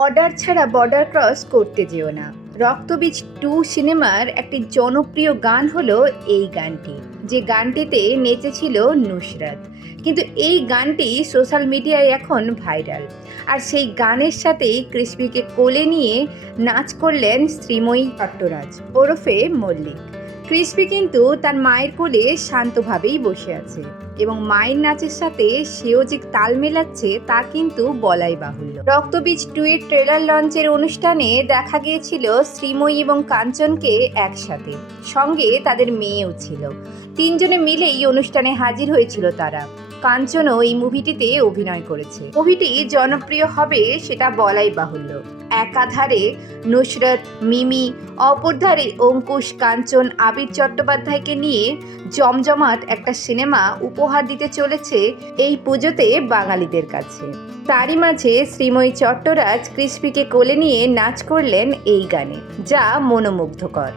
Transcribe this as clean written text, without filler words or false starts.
Border ছাড়া border cross করতে যেও না। রক্তবীজ 2 সিনেমার একটি জনপ্রিয় গান হলো এই গানটি, যে গানটিতে নেচেছিল নুসরাত। কিন্তু এই গানটি সোশ্যাল মিডিয়ায় এখন ভাইরাল। আর সেই গানের সাথেই ক্রিসপিকে কোলে নিয়ে নাচ করলেন শ্রীময়ী চট্টরাজ ওরফে মল্লিক। ক্রিসপি কিন্তু তার মায়ের কোলে শান্তভাবেই বসে আছে এবং মায়ের নাচের সাথে সেও যে তাল মেলাচ্ছে তা কিন্তু বলাই বাহুল্য। রক্তবীজ 2 এর ট্রেলার লঞ্চের অনুষ্ঠানে দেখা গিয়েছিল শ্রীময়ী এবং কাঞ্চনকে একসাথে, সঙ্গে তাদের মেয়েও ছিল। তিনজনে মিলেই অনুষ্ঠানে হাজির হয়েছিল তারা। কাঞ্চনও এই মুভিটিতে অভিনয় করেছে। মুভিটি জনপ্রিয় হবে সেটা বলাই বাহুল্য। একাধারে নুসরত, মিমি, অপর ধারে অঙ্কুশ, কাঞ্চন, আবির চট্টোপাধ্যায়কে নিয়ে জমজমাট একটা সিনেমা উপহার দিতে চলেছে এই পুজোতে বাঙালিদের কাছে। তারই মাঝে শ্রীময়ী চট্টরাজ ক্রিসপিকে কোলে নিয়ে নাচ করলেন এই গানে, যা মনোমুগ্ধকর।